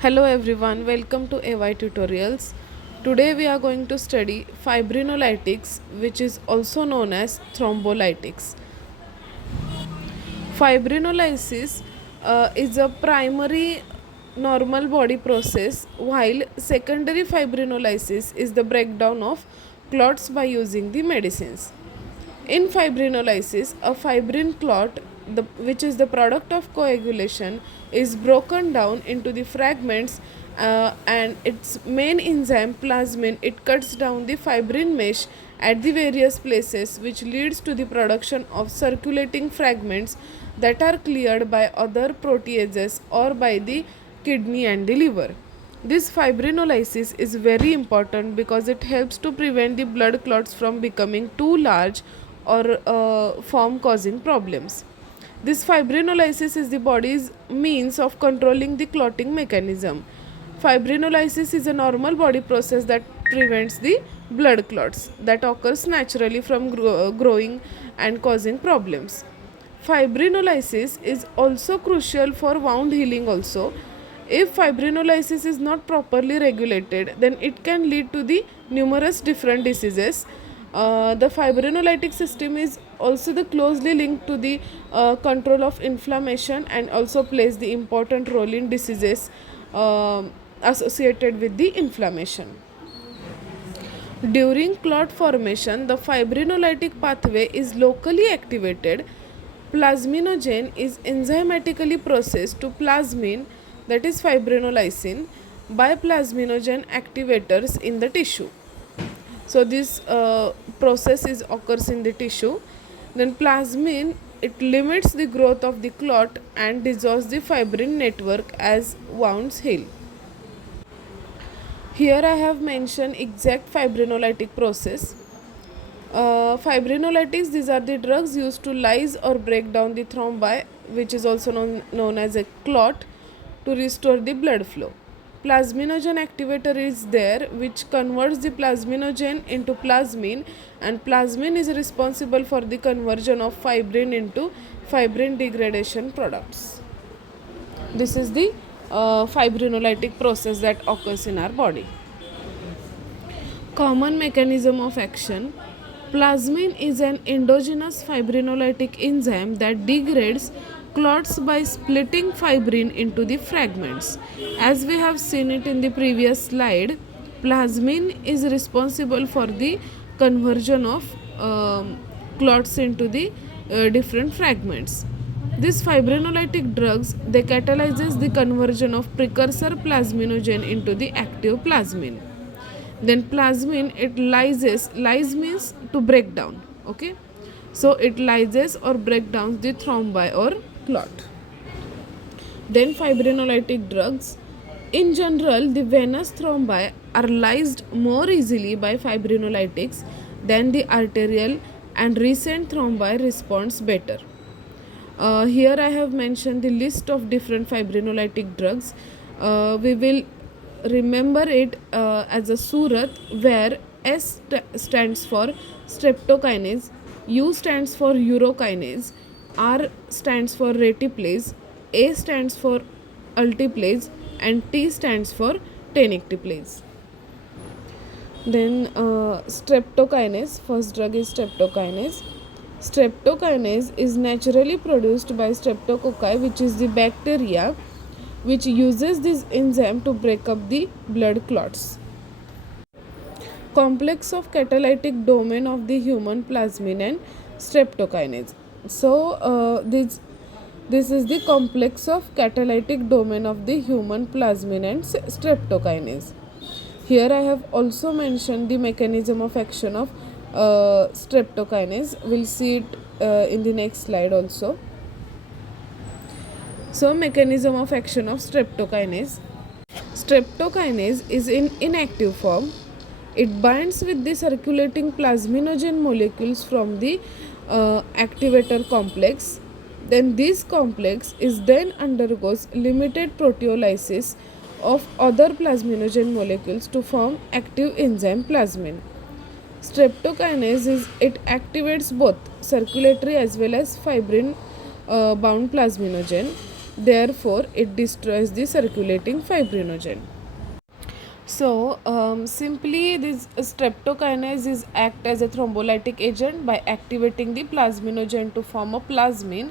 Hello everyone, welcome to AY Tutorials. Today we are going to study fibrinolytics, which is also known as thrombolytics. Fibrinolysis is a primary normal body process, while secondary fibrinolysis is the breakdown of clots by using the medicines. In fibrinolysis, a fibrin clot, which is the product of coagulation, is broken down into the fragments, and its main enzyme, plasmin, it cuts down the fibrin mesh at the various places, which leads to the production of circulating fragments that are cleared by other proteases or by the kidney and the liver. This fibrinolysis is very important because it helps to prevent the blood clots from becoming too large or form causing problems. This fibrinolysis is the body's means of controlling the clotting mechanism. Fibrinolysis is a normal body process that prevents the blood clots that occurs naturally from growing and causing problems. Fibrinolysis is also crucial for wound healing also. If fibrinolysis is not properly regulated, then it can lead to the numerous different diseases. The fibrinolytic system is also the closely linked to the control of inflammation and also plays the important role in diseases associated with the inflammation. During clot formation, the fibrinolytic pathway is locally activated. Plasminogen is enzymatically processed to plasmin, that is fibrinolysin, by plasminogen activators in the tissue. So this process occurs in the tissue. Then plasmin, it limits the growth of the clot and dissolves the fibrin network as wounds heal. Here I have mentioned exact fibrinolytic process. Fibrinolytics, these are the drugs used to lyse or break down the thrombi, which is also known as a clot, to restore the blood flow. Plasminogen activator is there, which converts the plasminogen into plasmin, and plasmin is responsible for the conversion of fibrin into fibrin degradation products. This is the fibrinolytic process that occurs in our body. Common mechanism of action. Plasmin is an endogenous fibrinolytic enzyme that degrades clots by splitting fibrin into the fragments. As we have seen it in the previous slide, plasmin is responsible for the conversion of clots into the different fragments. These fibrinolytic drugs, they catalyzes the conversion of precursor plasminogen into the active plasmin. Then plasmin, it lyses. Lyse means to break down. Okay, so it lyses or break down the thrombi or clot. Then fibrinolytic drugs. In general, the venous thrombi are lysed more easily by fibrinolytics than the arterial, and recent thrombi responds better. Here I have mentioned the list of different fibrinolytic drugs. We will remember it as a Surat, where S stands for streptokinase, U stands for urokinase, R stands for reticulase, A stands for alteplase, and T stands for tenecteplase. Then streptokinase, first drug is streptokinase. Streptokinase is naturally produced by streptococci, which is the bacteria which uses this enzyme to break up the blood clots. Complex of catalytic domain of the human plasmin and streptokinase. So this is the complex of catalytic domain of the human plasmin and streptokinase. Here I have also mentioned the mechanism of action of streptokinase. We'll see it in the next slide also. So, mechanism of action of streptokinase. Streptokinase is in inactive form. It binds with the circulating plasminogen molecules from the activator complex. Then this complex is then undergoes limited proteolysis of other plasminogen molecules to form active enzyme plasmin. Streptokinase it activates both circulatory as well as fibrin bound plasminogen. Therefore, it destroys the circulating fibrinogen. So, simply this streptokinase is act as a thrombolytic agent by activating the plasminogen to form a plasmin,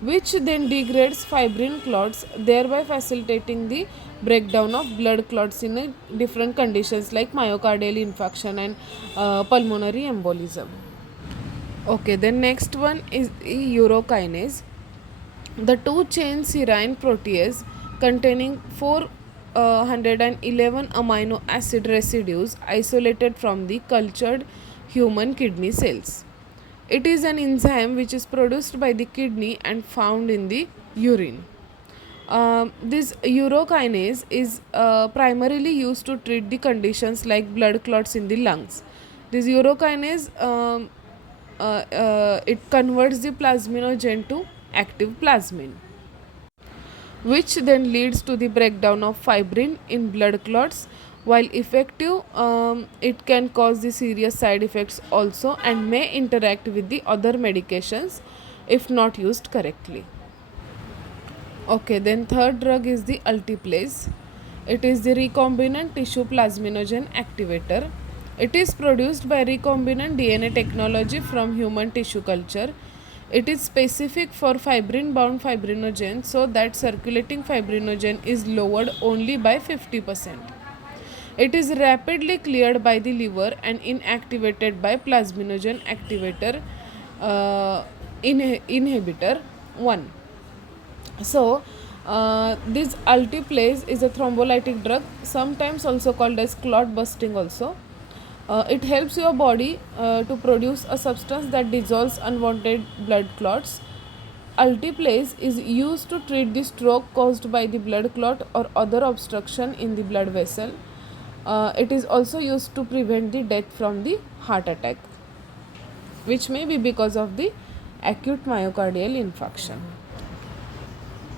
which then degrades fibrin clots, thereby facilitating the breakdown of blood clots in different conditions like myocardial infarction and pulmonary embolism. Okay, the next one is urokinase. The two chain serine protease containing 411 amino acid residues isolated from the cultured human kidney cells. It is an enzyme which is produced by the kidney and found in the urine. This urokinase is primarily used to treat the conditions like blood clots in the lungs. This urokinase it converts the plasminogen to active plasmin, which then leads to the breakdown of fibrin in blood clots. While effective, it can cause the serious side effects also and may interact with the other medications if not used correctly. Okay, then third drug is the alteplase. It is the recombinant tissue plasminogen activator. It is produced by recombinant DNA technology from human tissue culture. It is specific for fibrin bound fibrinogen so that circulating fibrinogen is lowered only by 50%. It is rapidly cleared by the liver and inactivated by plasminogen activator inhibitor 1. So, this alteplase is a thrombolytic drug, sometimes also called as clot busting also. It helps your body to produce a substance that dissolves unwanted blood clots. Alteplase is used to treat the stroke caused by the blood clot or other obstruction in the blood vessel. It is also used to prevent the death from the heart attack, which may be because of the acute myocardial infarction.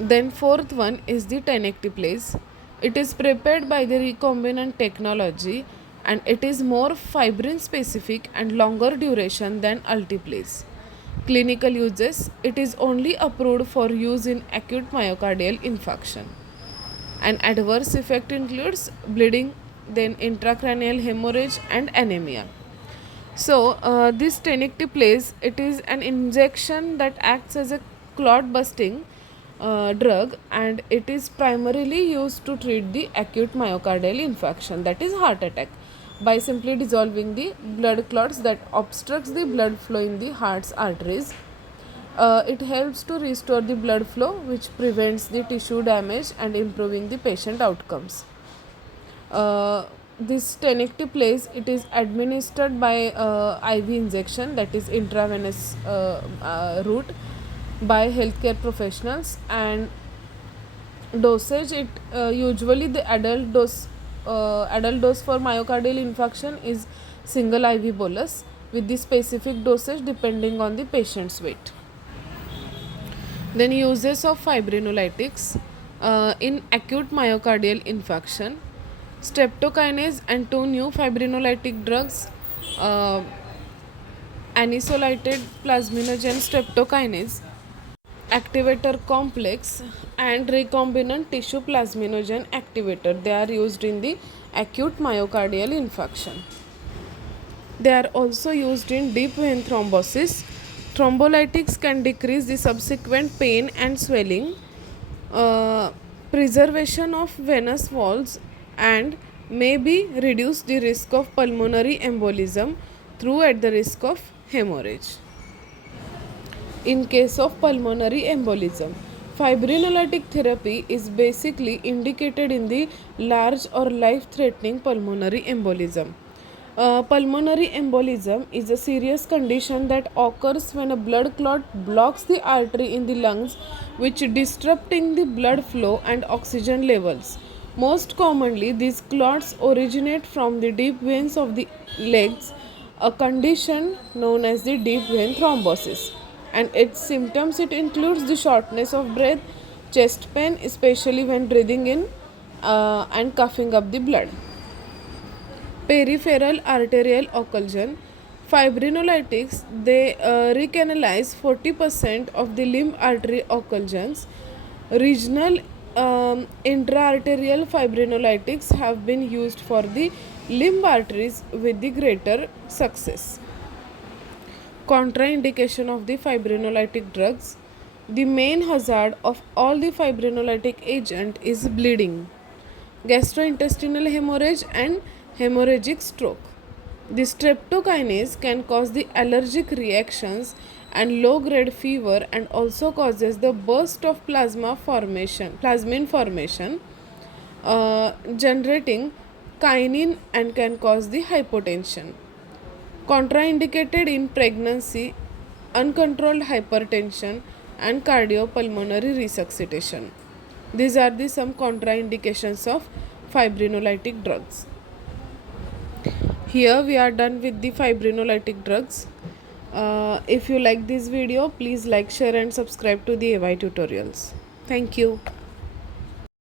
Then fourth one is the tenecteplase. It is prepared by the recombinant technology and it is more fibrin specific and longer duration than alteplase. Clinical uses: it is only approved for use in acute myocardial infarction. An adverse effect includes bleeding, then intracranial hemorrhage and anemia. So, this tenecteplase, it is an injection that acts as a clot busting drug and it is primarily used to treat the acute myocardial infarction, that is heart attack, by simply dissolving the blood clots that obstructs the blood flow in the heart's arteries. It helps to restore the blood flow, which prevents the tissue damage and improving the patient outcomes. This tenecteplase, it is administered by IV injection, that is intravenous route, by healthcare professionals, and dosage, it usually the adult dose for myocardial infarction is single IV bolus with the specific dosage depending on the patient's weight. Then uses of fibrinolytics in acute myocardial infarction. Streptokinase and two new fibrinolytic drugs, anisolyted plasminogen streptokinase activator complex and recombinant tissue plasminogen activator. They are used in the acute myocardial infarction. They are also used in deep vein thrombosis. Thrombolytics can decrease the subsequent pain and swelling, preservation of venous walls, and maybe reduce the risk of pulmonary embolism through at the risk of hemorrhage. In case of pulmonary embolism, fibrinolytic therapy is basically indicated in the large or life-threatening pulmonary embolism. Pulmonary embolism is a serious condition that occurs when a blood clot blocks the artery in the lungs, which disrupting the blood flow and oxygen levels. Most commonly, these clots originate from the deep veins of the legs, a condition known as the deep vein thrombosis. And its symptoms, it includes the shortness of breath, chest pain, especially when breathing in and coughing up the blood. Peripheral arterial occlusion. Fibrinolytics, they recanalize 40% of the limb artery occlusions. Regional intraarterial fibrinolytics have been used for the limb arteries with the greater success. Contraindication of the fibrinolytic drugs. The main hazard of all the fibrinolytic agent is bleeding, gastrointestinal hemorrhage and hemorrhagic stroke. The streptokinase can cause the allergic reactions and low grade fever and also causes the burst of plasmin formation, generating kinin and can cause the hypotension. Contraindicated in pregnancy, uncontrolled hypertension and cardiopulmonary resuscitation. These are the some contraindications of fibrinolytic drugs. Here we are done with the fibrinolytic drugs. If you like this video, please like, share and subscribe to the AY tutorials. Thank you.